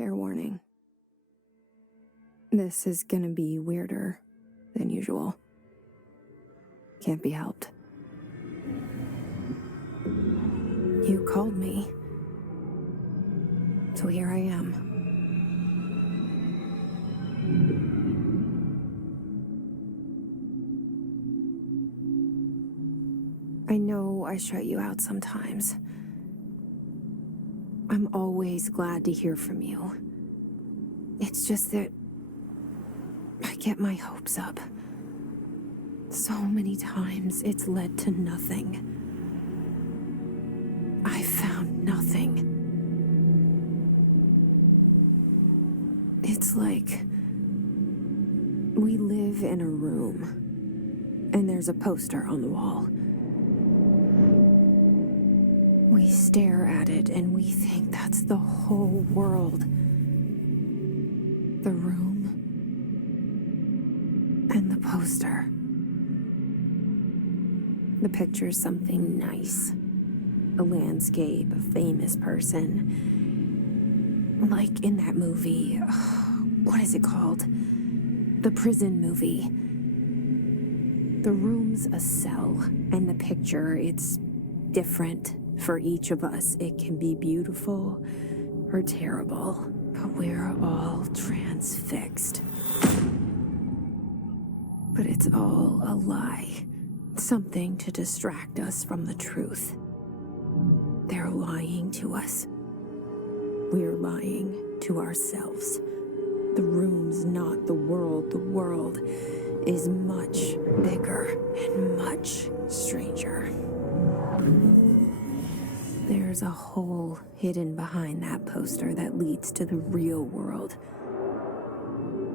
Fair warning. This is gonna be weirder than usual. Can't be helped. You called me. So here I am. I know I shut you out sometimes. I'm always glad to hear from you. It's just that I get my hopes up. So many times it's led to nothing. I found nothing. It's like we live in a room, and there's a poster on the wall. We stare at it and we think that's the whole world. The room and the poster. The picture's something nice. A landscape, a famous person. Like in that movie, what is it called? The prison movie. The room's a cell, and the picture, it's different for each of us. It can be beautiful or terrible, but we're all transfixed. But it's all a lie. Something to distract us from the truth. They're lying to us. We're lying to ourselves. The room's not the world. The world is much bigger and much stranger. There's a hole hidden behind that poster that leads to the real world.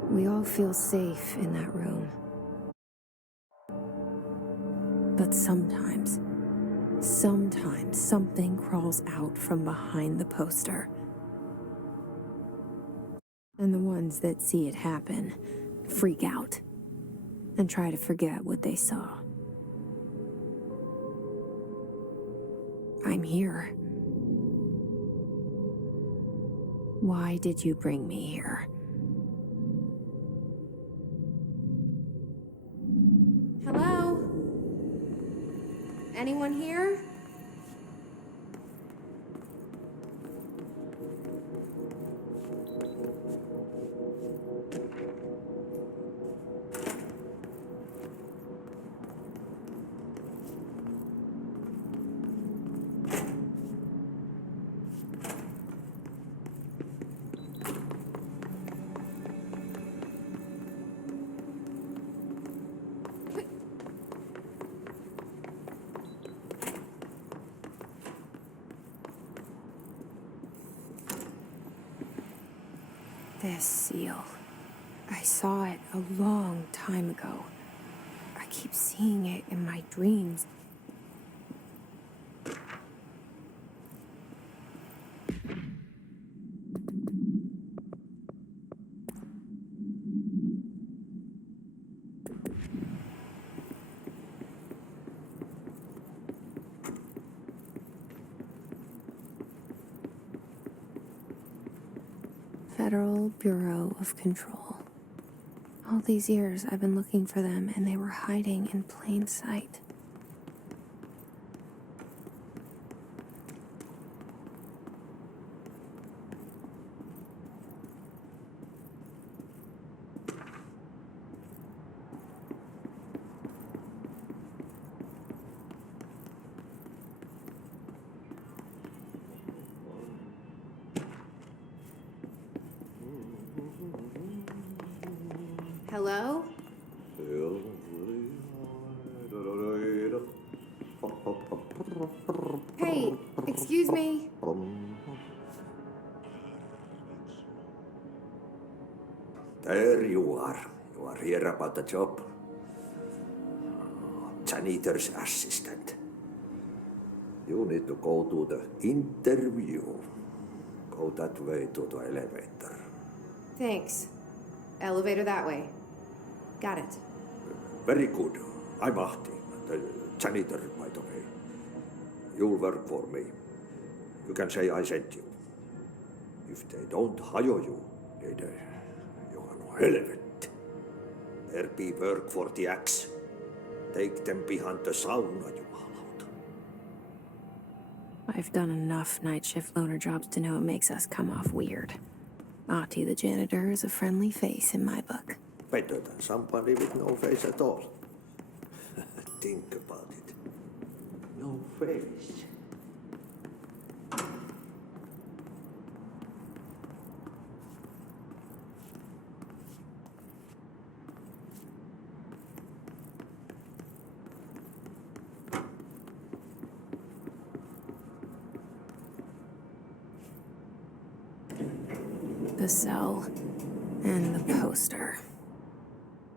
We all feel safe in that room. But sometimes something crawls out from behind the poster. And the ones that see it happen freak out and try to forget what they saw. I'm here. Why did you bring me here? Hello? Anyone here? This seal. I saw it a long time ago. I keep seeing it in my dreams. Federal Bureau of Control. All these years I've been looking for them, and they were hiding in plain sight. Hello? Hey, excuse me. There you are. You are here about the job. Janitor's assistant. You need to go to the interview. Go that way to the elevator. Thanks. Elevator that way. Got it. Very good. I'm Ahti, the janitor, by the way. You'll work for me. You can say I sent you. If they don't hire you, Leader, you are no helvet. There be work for the axe. Take them behind the sauna, jumalauta. I've done enough night shift loner jobs to know it makes us come off weird. Ahti the janitor is a friendly face in my book. Better than somebody with no face at all. Think about it. No face. The cell and the poster.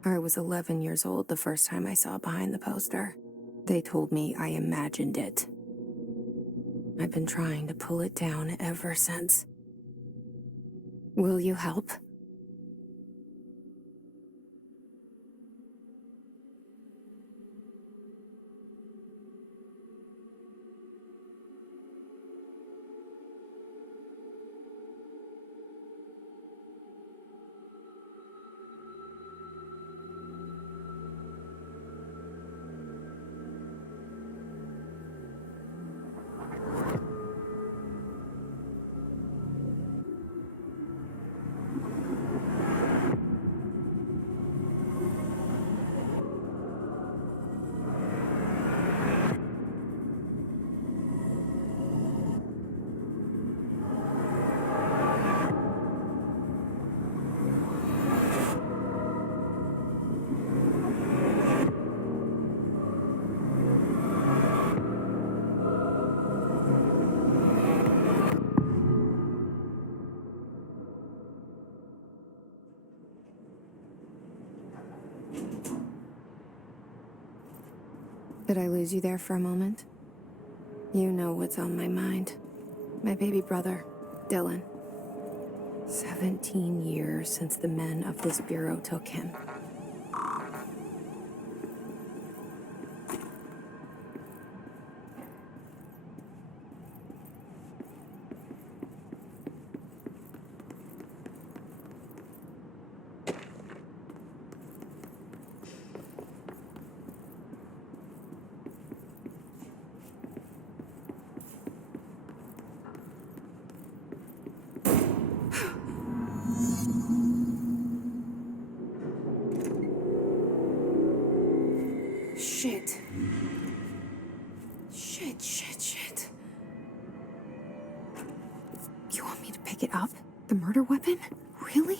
I was 11 years old the first time I saw behind the poster. They told me I imagined it. I've been trying to pull it down ever since. Will you help? Did I lose you there for a moment? You know what's on my mind. My baby brother, Dylan. 17 years since the men of this bureau took him. Shit. Shit. You want me to pick it up? The murder weapon? Really?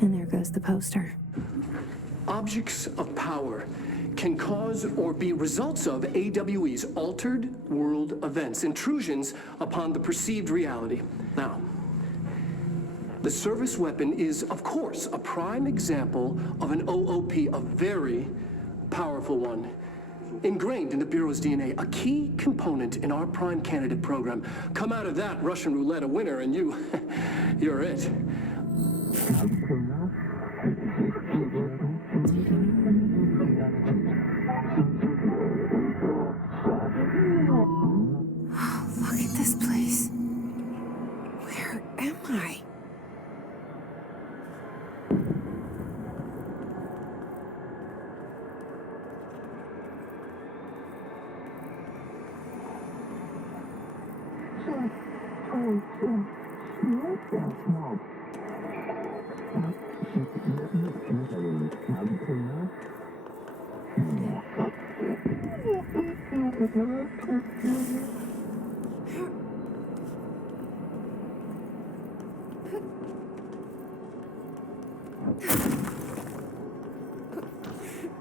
And there goes the poster. Objects of power can cause or be results of AWE's altered world events, intrusions upon the perceived reality. Now, the service weapon is, of course, a prime example of an OOP, a very powerful one. Ingrained in the Bureau's DNA, a key component in our prime candidate program. Come out of that Russian roulette a winner and you're it. Look at this place. Where am I?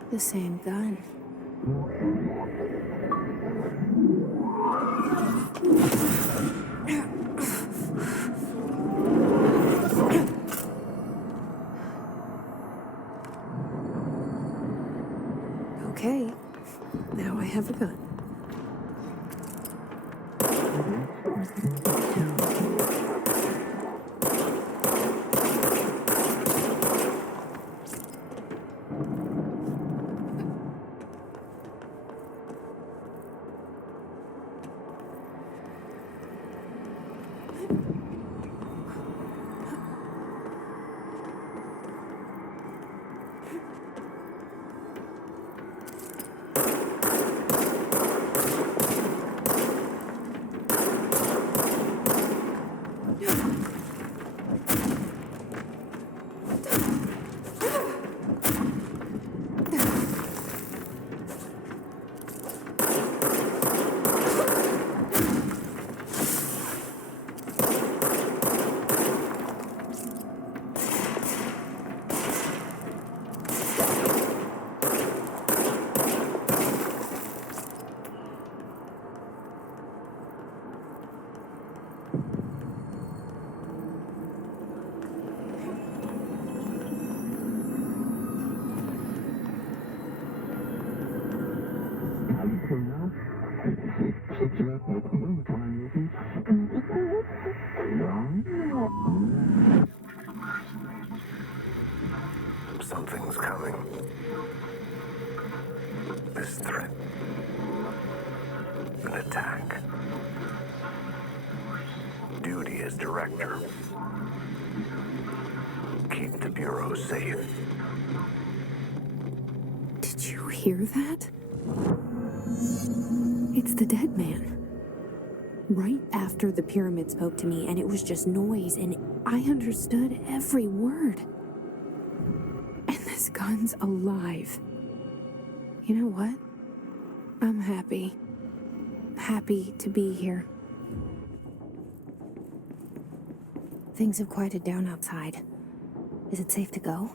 The same gun. Okay, now I have a gun. Something's coming. This threat. An attack. Duty as director. Keep the Bureau safe. Did you hear that? It's the dead man. Right after the pyramid spoke to me, and it was just noise, and I understood every word. And this gun's alive. You know what? I'm happy. Happy to be here. Things have quieted down outside. Is it safe to go?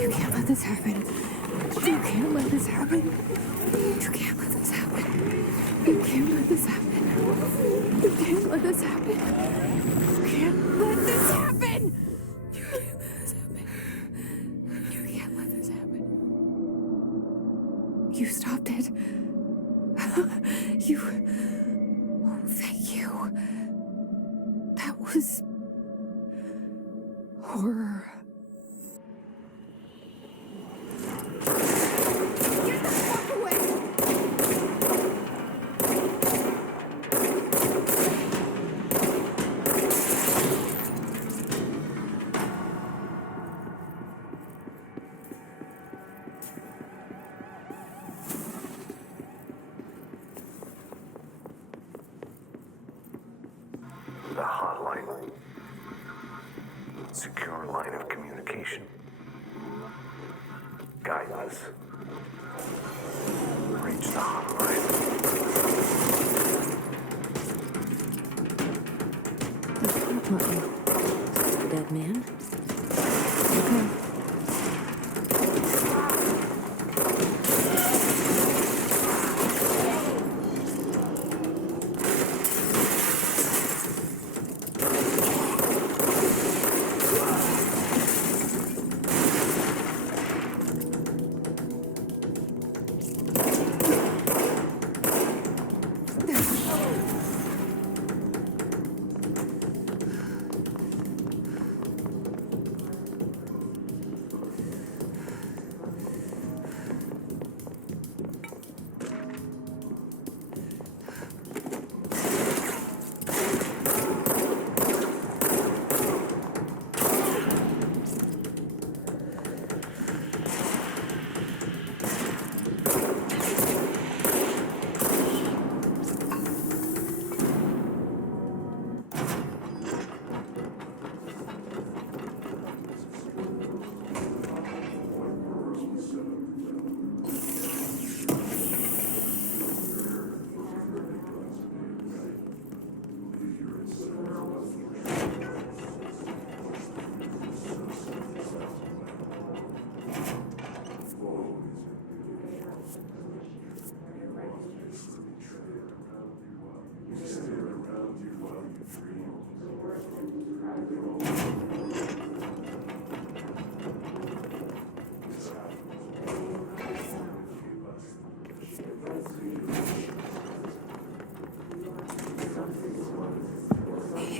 You can't let this happen. You can't let this happen. You can't let this happen. You can't let this happen. You can't let this happen. You can't let this happen. You can't let this happen. You can't let this happen. You stopped it. You. Oh, thank you. That was horror. Get the fuck away! The hotline. Secure line of communication. Guide us. Reach the hotline. It's the dead man. Okay.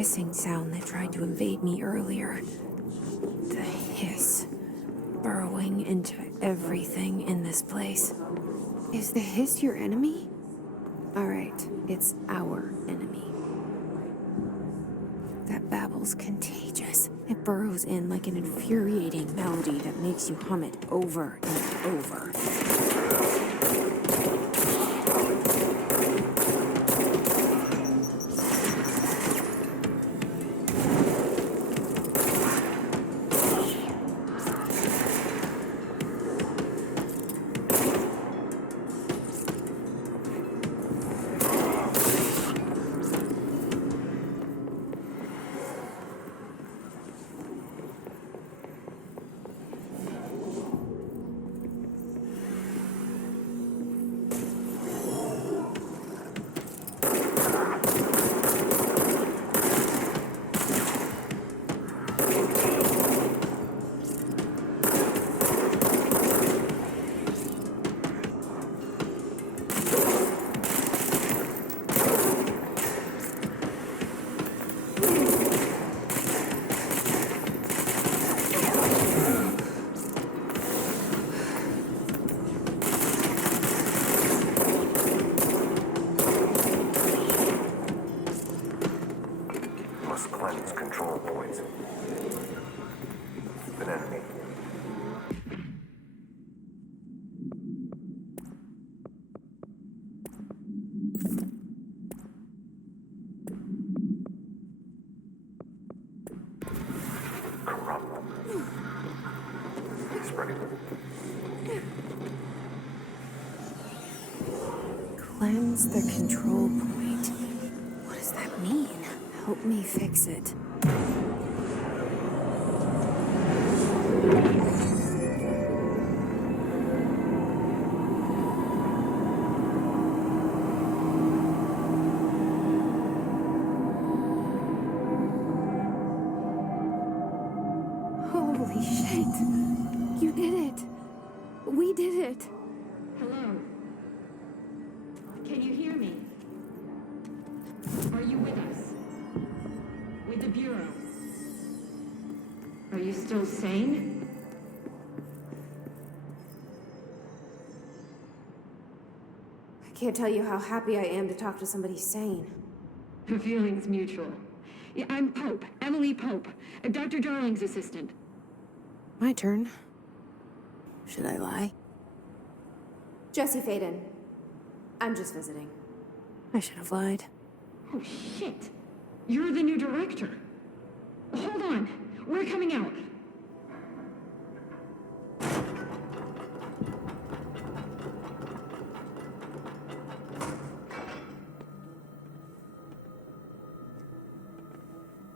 hissing sound that tried to invade me earlier. The hiss, burrowing into everything in this place. Is the hiss your enemy? Alright, it's our enemy. That babble's contagious. It burrows in like an infuriating melody that makes you hum it over and over. Must cleanse control points. An enemy. Corrupt. Spreading. Cleanse the control point. What does that mean? Help me fix it. Holy shit. You did it. We did it. Hello? Can you hear me? Are you with us? With the Bureau? Are you still sane? I can't tell you how happy I am to talk to somebody sane. The feeling's mutual. Yeah, I'm Pope, Emily Pope, Dr. Darling's assistant. My turn. Should I lie? Jesse Faden. I'm just visiting. I should have lied. Oh, shit. You're the new director. Hold on. We're coming out.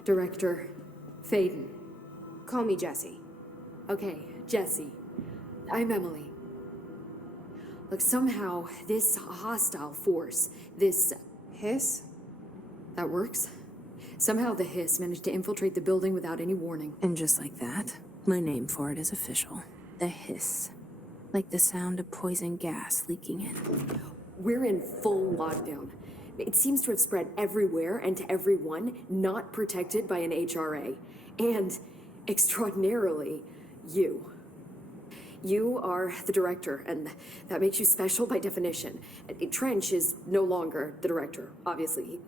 Director Faden. Call me Jesse. Okay, Jesse. I'm Emily. Look, somehow this hostile force, this Hiss? that works. Somehow the hiss managed to infiltrate the building without any warning. And just like that, my name for it is official. The hiss. Like the sound of poison gas leaking in. We're in full lockdown. It seems to have spread everywhere and to everyone not protected by an HRA. And, extraordinarily, you. You are the director, and that makes you special by definition. Trench is no longer the director, obviously.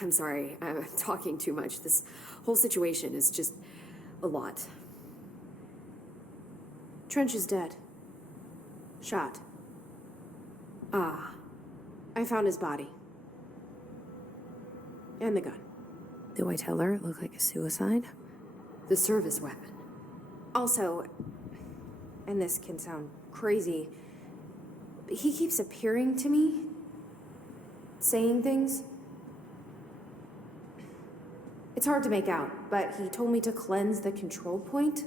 I'm sorry, I'm talking too much. This whole situation is just a lot. Trench is dead. Shot. I found his body. And the gun. Do I tell her it looked like a suicide? The service weapon. Also, and this can sound crazy, but he keeps appearing to me, saying things. It's hard to make out, but he told me to cleanse the control point,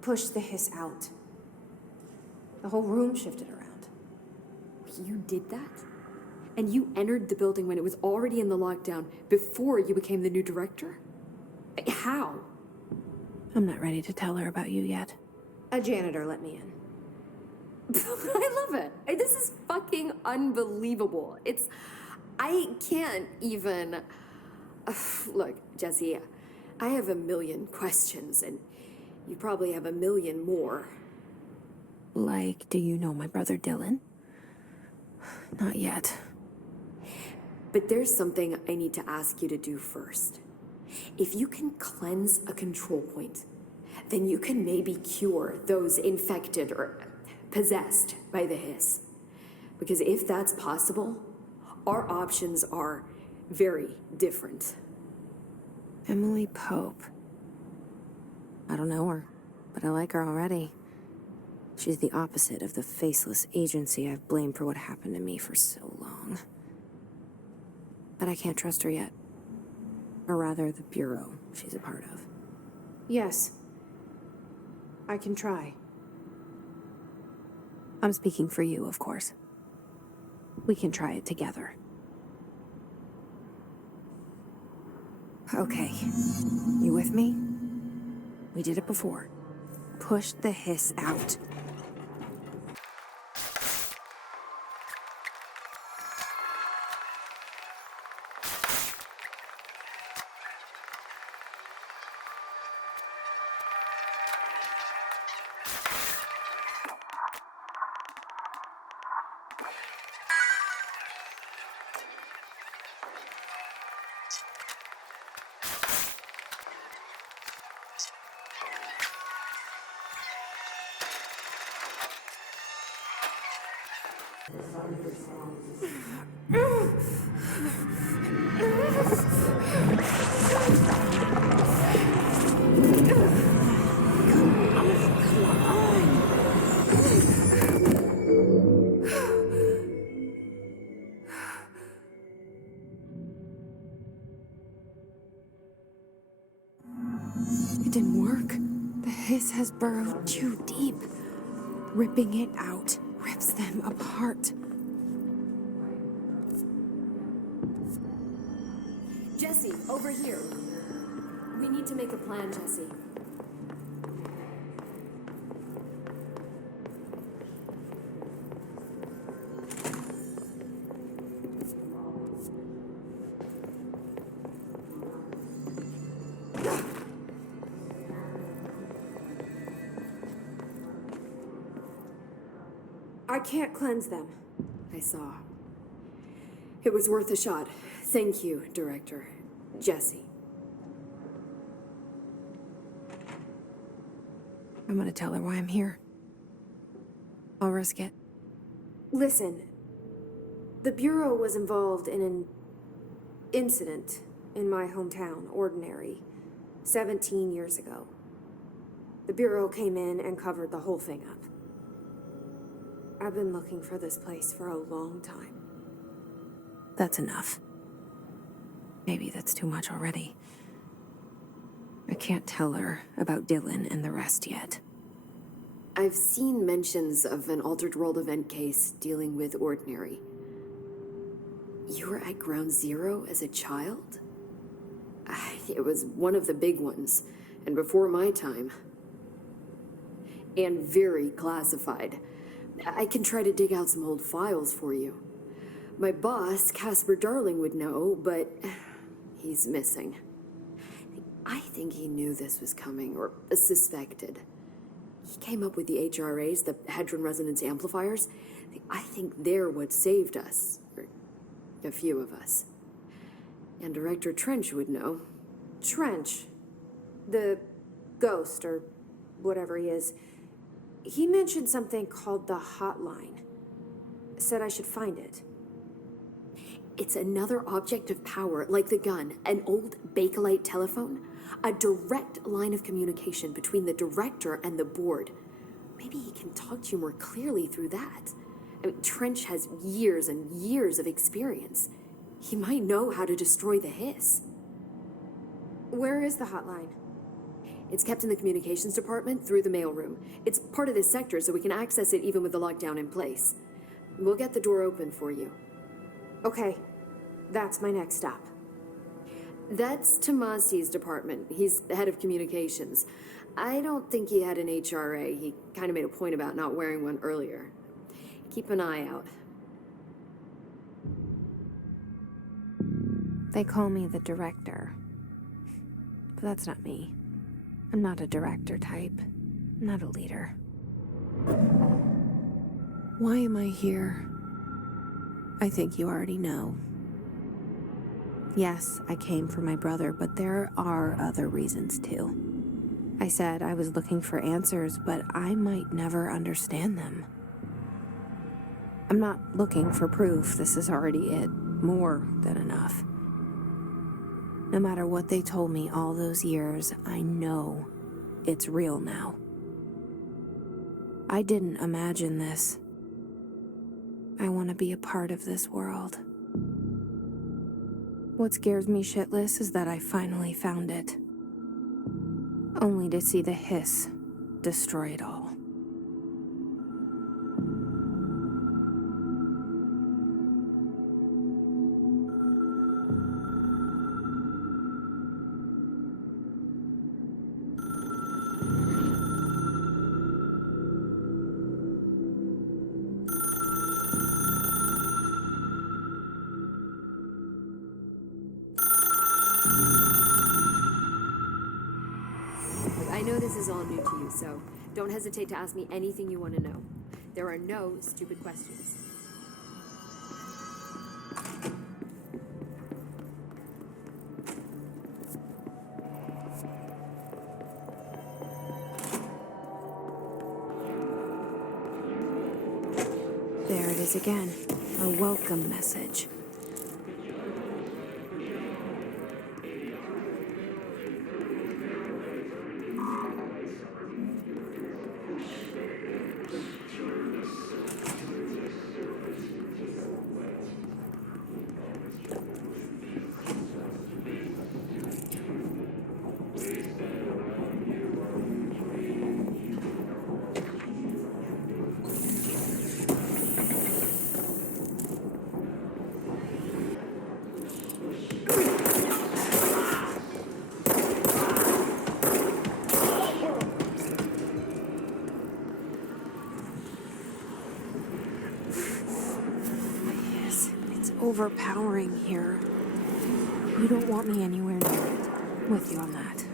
push the hiss out. The whole room shifted around. You did that? And you entered the building when it was already in the lockdown before you became the new director? How? I'm not ready to tell her about you yet. A janitor let me in. I love it. This is fucking unbelievable. I can't even. Look, Jesse, I have a million questions, and you probably have a million more. Like, do you know my brother Dylan? Not yet. But there's something I need to ask you to do first. If you can cleanse a control point, then you can maybe cure those infected or possessed by the hiss. Because if that's possible, our options are very different. Emily Pope. I don't know her, but I like her already. She's the opposite of the faceless agency I've blamed for what happened to me for so long. But I can't trust her yet. Or rather, the Bureau she's a part of. Yes. I can try. I'm speaking for you, of course. We can try it together. Okay. You with me? We did it before. Push the hiss out. It didn't work. The hiss has burrowed too deep. Ripping it out rips them apart. Jesse, over here. We need to make a plan, Jesse. I can't cleanse them. I saw. It was worth a shot. Thank you, Director. Jesse. I'm gonna tell her why I'm here. I'll risk it. Listen, the Bureau was involved in an incident in my hometown, Ordinary, 17 years ago. The Bureau came in and covered the whole thing up. I've been looking for this place for a long time. That's enough. Maybe that's too much already. I can't tell her about Dylan and the rest yet. I've seen mentions of an Altered World event case dealing with Ordinary. You were at Ground Zero as a child? It was one of the big ones, and before my time. And very classified. I can try to dig out some old files for you. My boss, Casper Darling, would know, but he's missing. I think he knew this was coming, or suspected. He came up with the HRAs, the Hadron Resonance Amplifiers. I think they're what saved us, or a few of us. And Director Trench would know. Trench, the ghost, or whatever he is, he mentioned something called the Hotline. Said I should find it. It's another object of power, like the gun, an old Bakelite telephone, a direct line of communication between the director and the board. Maybe he can talk to you more clearly through that. I mean, Trench has years and years of experience. He might know how to destroy the hiss. Where is the hotline? It's kept in the communications department through the mailroom. It's part of this sector, so we can access it even with the lockdown in place. We'll get the door open for you. Okay, that's my next stop. That's Tomasi's department. He's head of communications. I don't think he had an HRA. He kind of made a point about not wearing one earlier. Keep an eye out. They call me the director. But that's not me. I'm not a director type. I'm not a leader. Why am I here? I think you already know. Yes, I came for my brother, but there are other reasons too. I said I was looking for answers, but I might never understand them. I'm not looking for proof. This is already it. More than enough. No matter what they told me all those years, I know it's real now. I didn't imagine this. I want to be a part of this world. What scares me shitless is that I finally found it. Only to see the hiss destroy it all. I know this is all new to you, so don't hesitate to ask me anything you want to know. There are no stupid questions. There it is again. A welcome message. Overpowering here. You don't want me anywhere near it. I'm with you on that.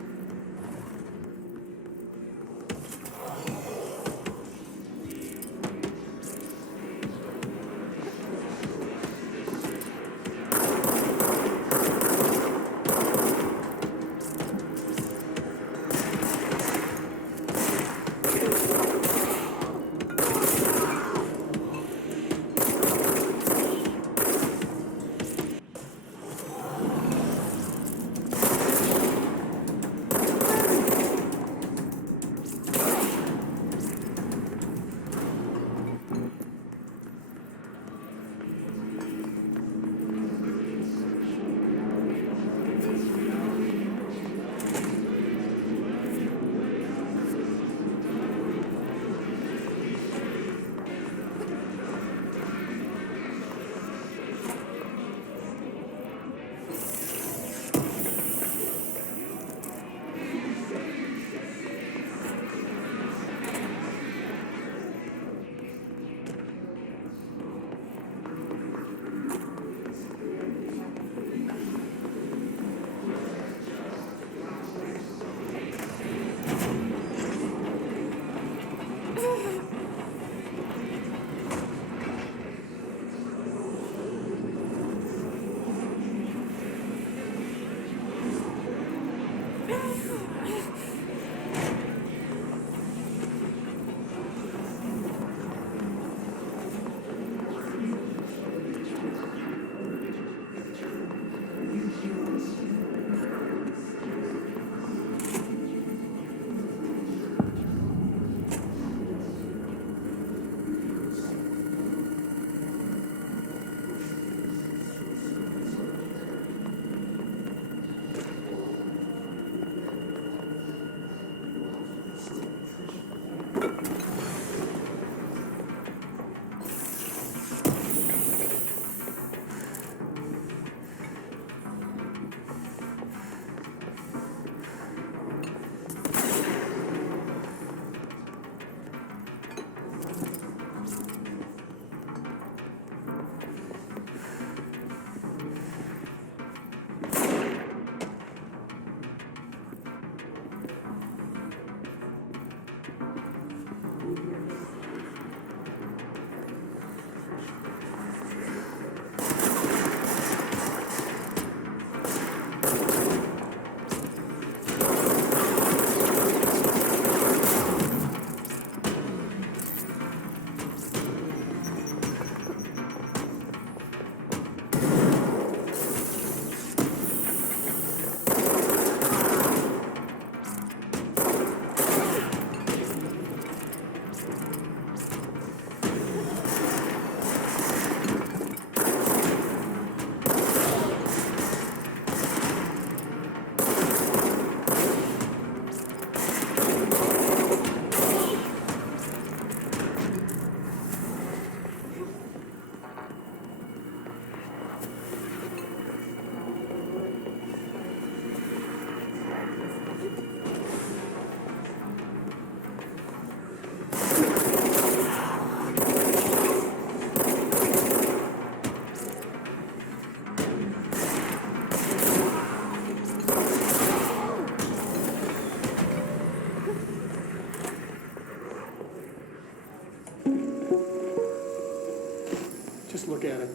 look at it.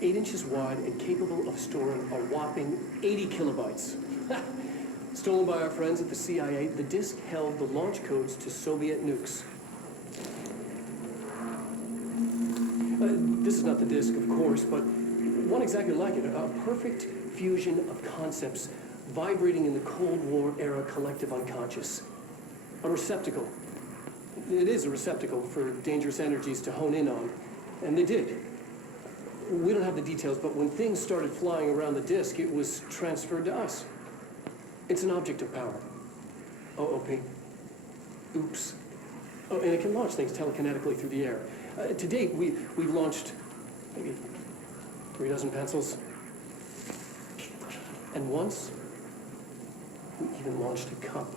8 inches wide and capable of storing a whopping 80 kilobytes. Stolen by our friends at the CIA, the disk held the launch codes to Soviet nukes. This is not the disk, of course, but one exactly like it. A perfect fusion of concepts vibrating in the Cold War era collective unconscious. A receptacle. It is a receptacle for dangerous energies to hone in on, and they did. We don't have the details, but when things started flying around the disk, it was transferred to us. It's an object of power. OOP. Oops. Oh, and it can launch things telekinetically through the air. To date, we've launched maybe 3 dozen pencils. And once, we even launched a cup.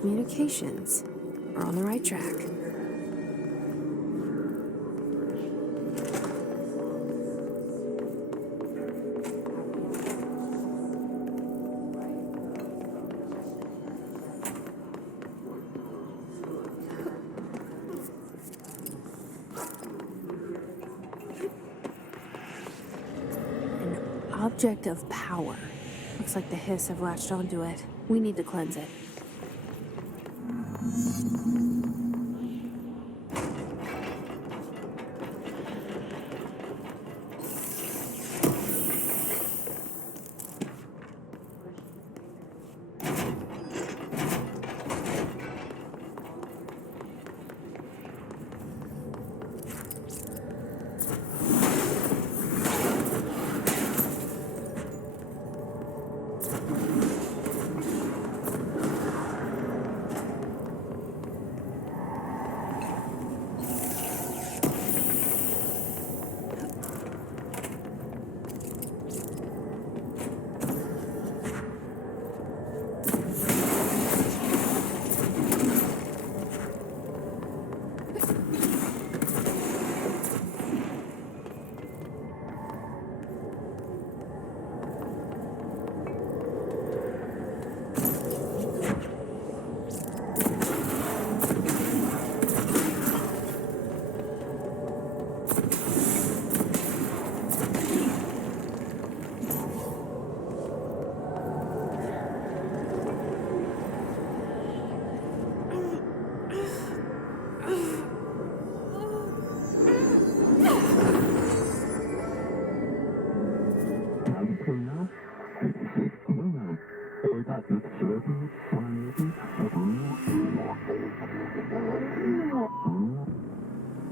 Communications. We're on the right track. An object of power. Looks like the Hiss have latched onto it. We need to cleanse it.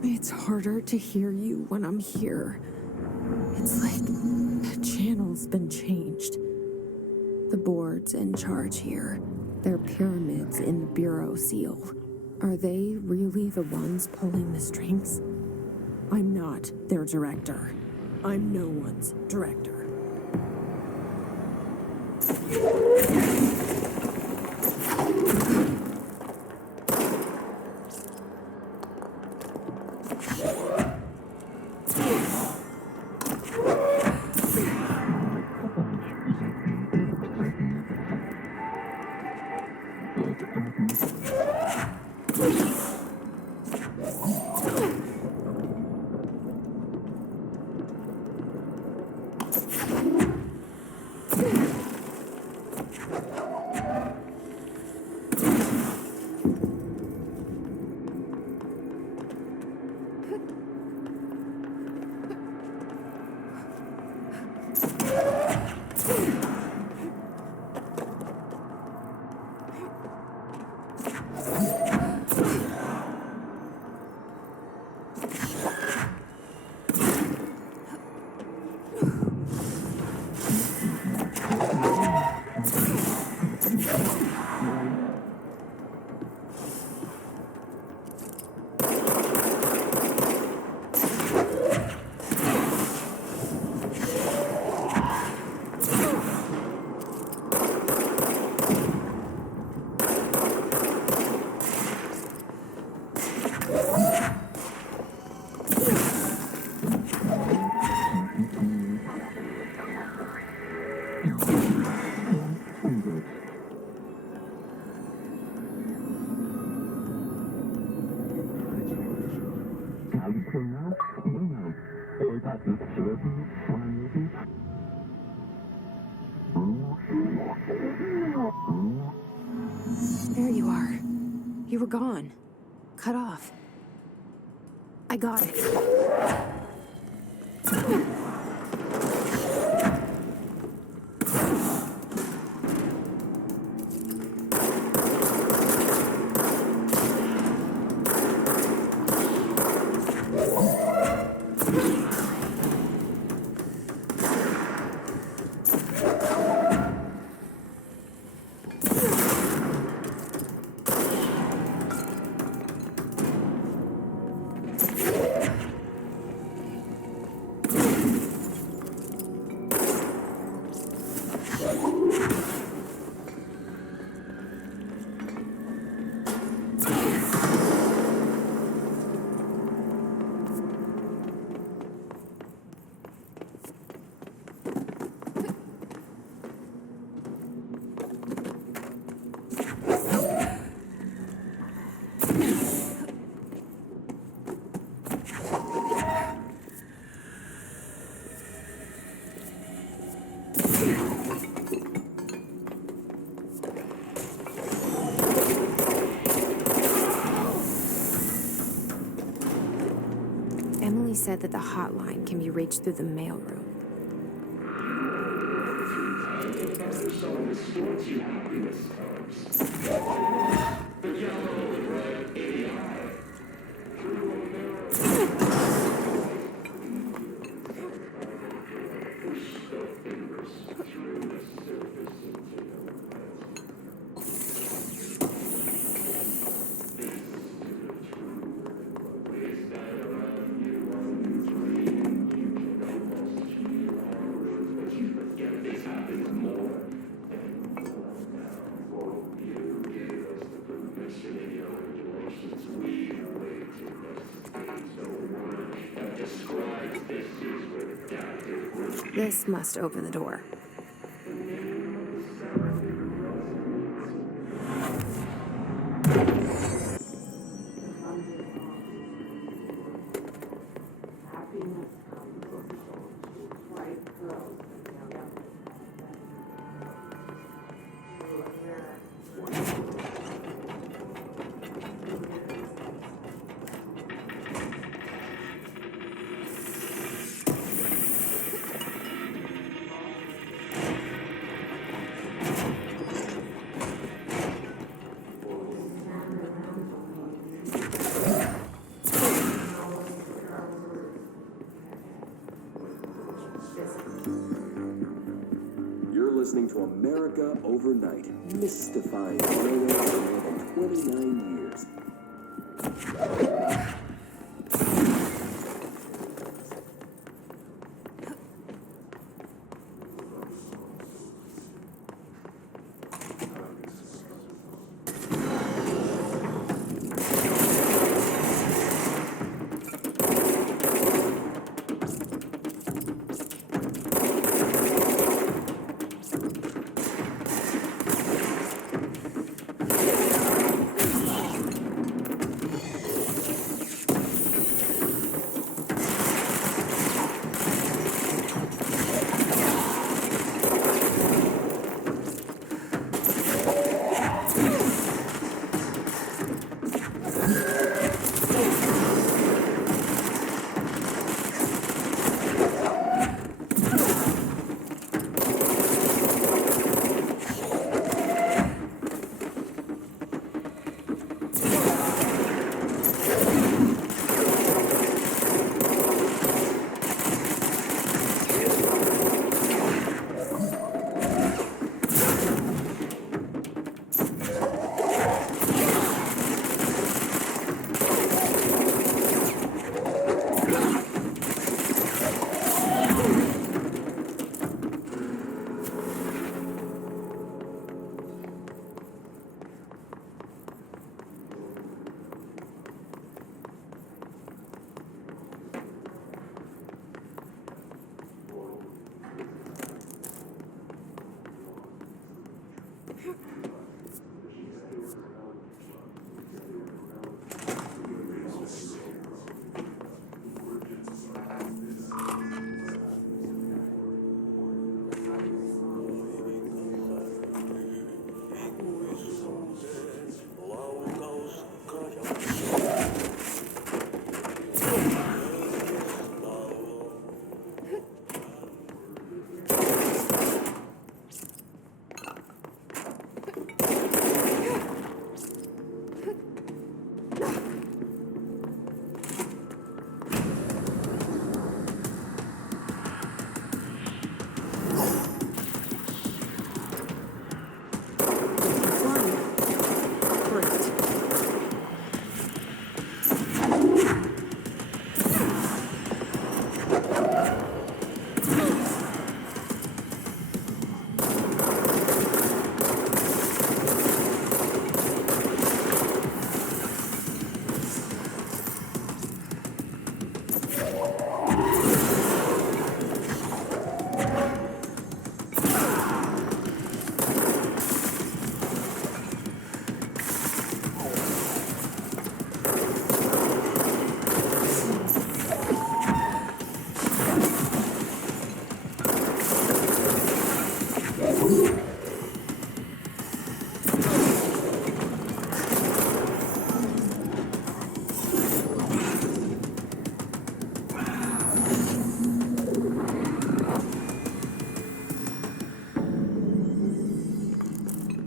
It's harder to hear you when I'm here. It's like the channel's been changed. The board's in charge here. They're pyramids in the Bureau seal. Are they really the ones pulling the strings? I'm not their director. I'm no one's director. There you are. You were gone. Cut off. I got it. Emily said that the hotline can be reached through the mailroom. This must open the door. America overnight, mystifying Reno for more than 29 years.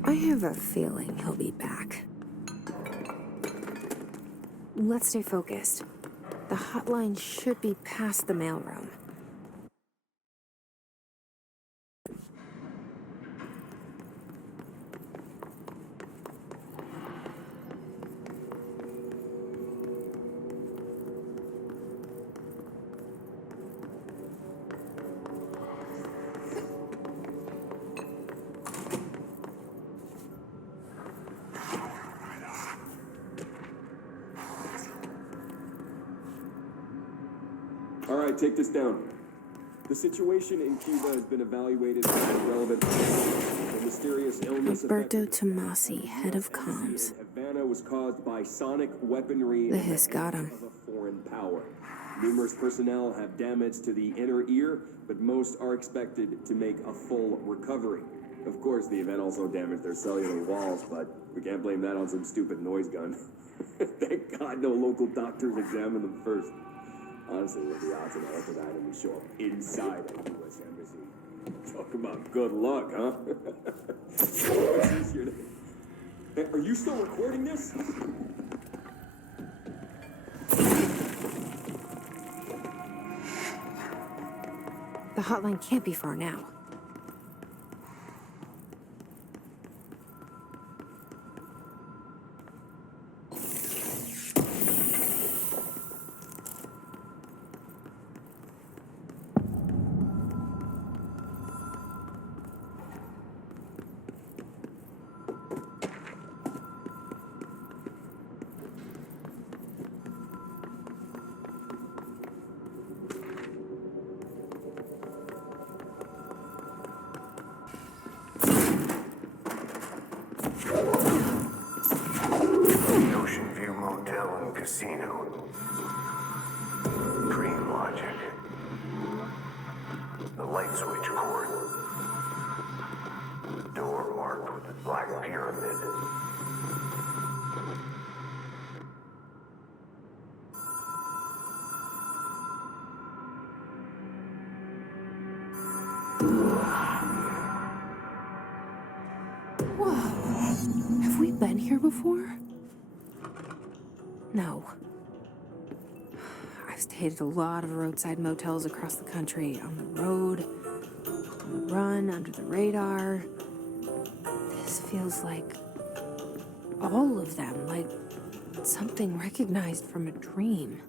I have a feeling he'll be back. Let's stay focused. The hotline should be past the mailroom. All right, take this down. The situation in Cuba has been evaluated by relevant. The mysterious illness Alberto Tomasi, head of comms. Havana was caused by sonic weaponry The hiss got him. of a foreign power. Numerous personnel have damage to the inner ear, but most are expected to make a full recovery. Of course, the event also damaged their cellular walls, but we can't blame that on some stupid noise gun. Thank God no local doctors examined them first. Honestly, what the odds of an Earth enemy show up inside a U.S. embassy? Talk about good luck, huh? What's easier to... Hey, are you still recording this? The hotline can't be far now. Hotel and casino. Dream logic. The light switch cord. Door marked with the Black Pyramid. Whoa. Have we been here before? No. I've stayed at a lot of roadside motels across the country, on the road, on the run, under the radar. This feels like all of them, like something recognized from a dream.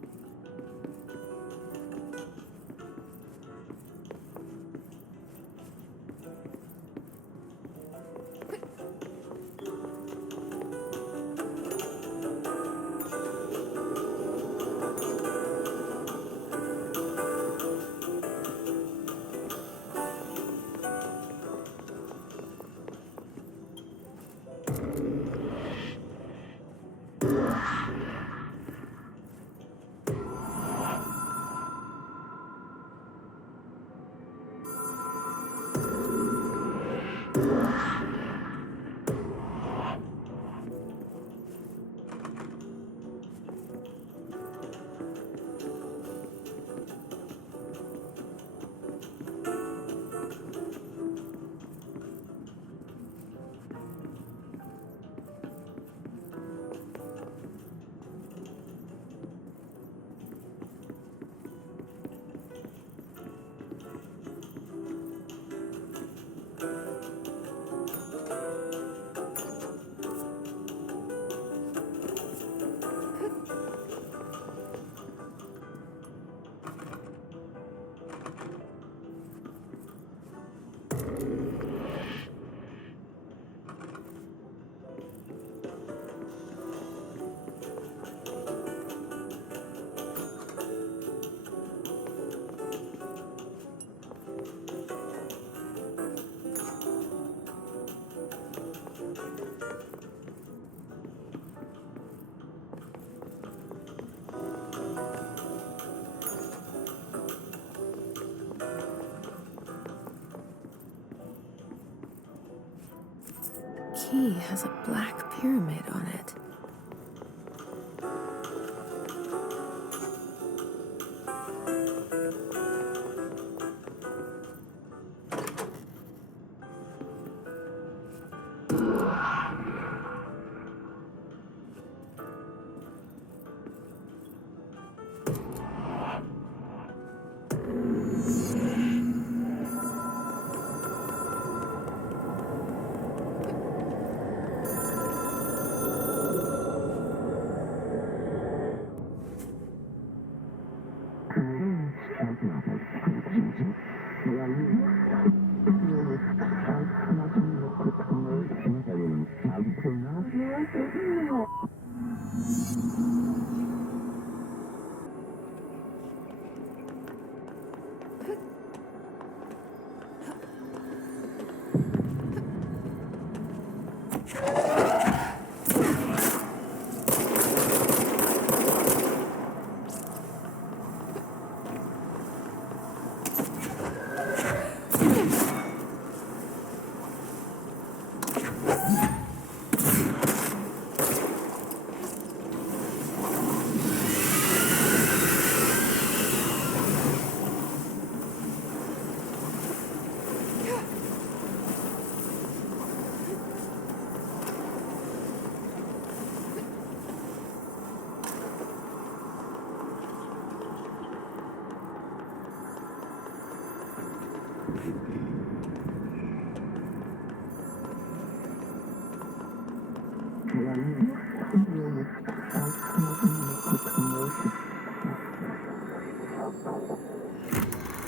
Key has a black pyramid on it.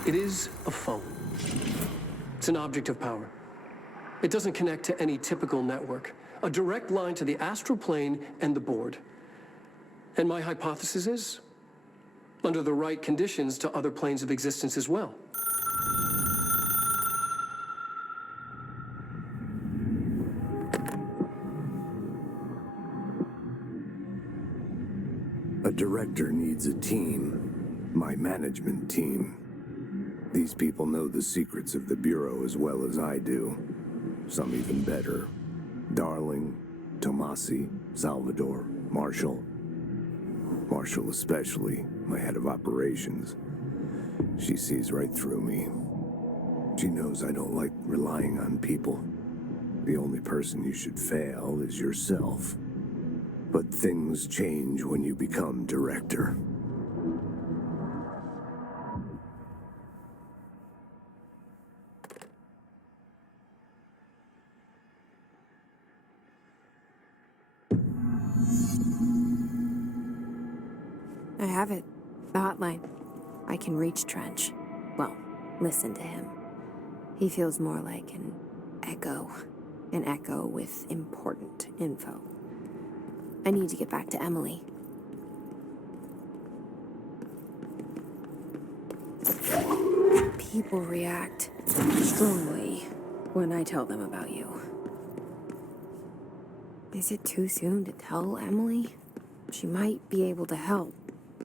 It is a phone. It's an object of power. It doesn't connect to any typical network. A direct line to the astral plane and the board. And my hypothesis is, under the right conditions, to other planes of existence as well. A director needs a team. My management team. These people know the secrets of the Bureau as well as I do. Some even better. Darling, Tomasi, Salvador, Marshall. Marshall especially, my head of operations. She sees right through me. She knows I don't like relying on people. The only person you should fail is yourself. But things change when you become director. I have it. The hotline. I can reach Trench. Well, listen to him. He feels more like an echo. An echo with important info. I need to get back to Emily. People react strongly when I tell them about you. Is it too soon to tell Emily? She might be able to help.